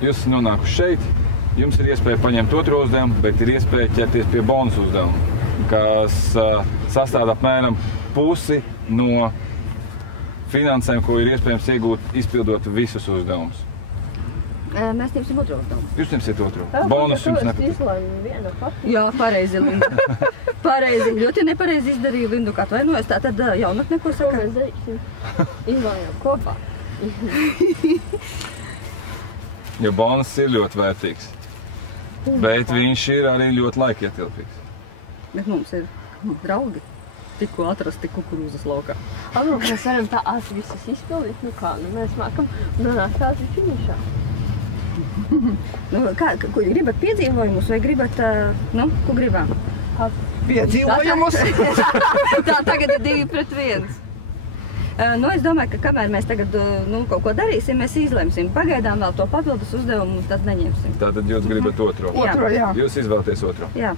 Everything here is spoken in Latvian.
jūs esat nonākuši šeit, jums ir iespēja paņemt otro uzdevumu, bet ir iespēja ķerties pie bonusu uzdevumu, kas sastāv apmēram pusi no finansēm, ko ir iespējams iegūt, izpildot visus uzdevumus. Mēs ņemsim otro uzdevumu. Jūs ņemsiet otro. Bonus jums nepatīk. Jā, pareizi, Linda. Pareizi. Ļoti nepareizi izdarīju, Lindu, kā atvainojos. Tātad jaunatne, ko saka? Ko mēs darīsim? Izlājām kopā. Jo bonus ir ļoti vērtīgs. Bet viņš ir arī ļoti laikietilpīgs. Bet mums ir draugi. Tikko atrasti kukurūzas laukā. Mēs varam tā ātri visus izpildīt. Nu kā, mēs mākam nonākt ātri finišā. Ko gribat piedzīvojumus vai gribat, ko gribam? Piedzīvojumus? Tā tagad ir 2 pret 1. Es domāju, ka kamēr mēs tagad kaut ko darīsim, mēs izlemsim. Pagaidām vēl to papildus uzdevumu tad neņemsim. Tātad jūs gribat otro? Otro, jā. Jūs izvēlaties otro? Jā.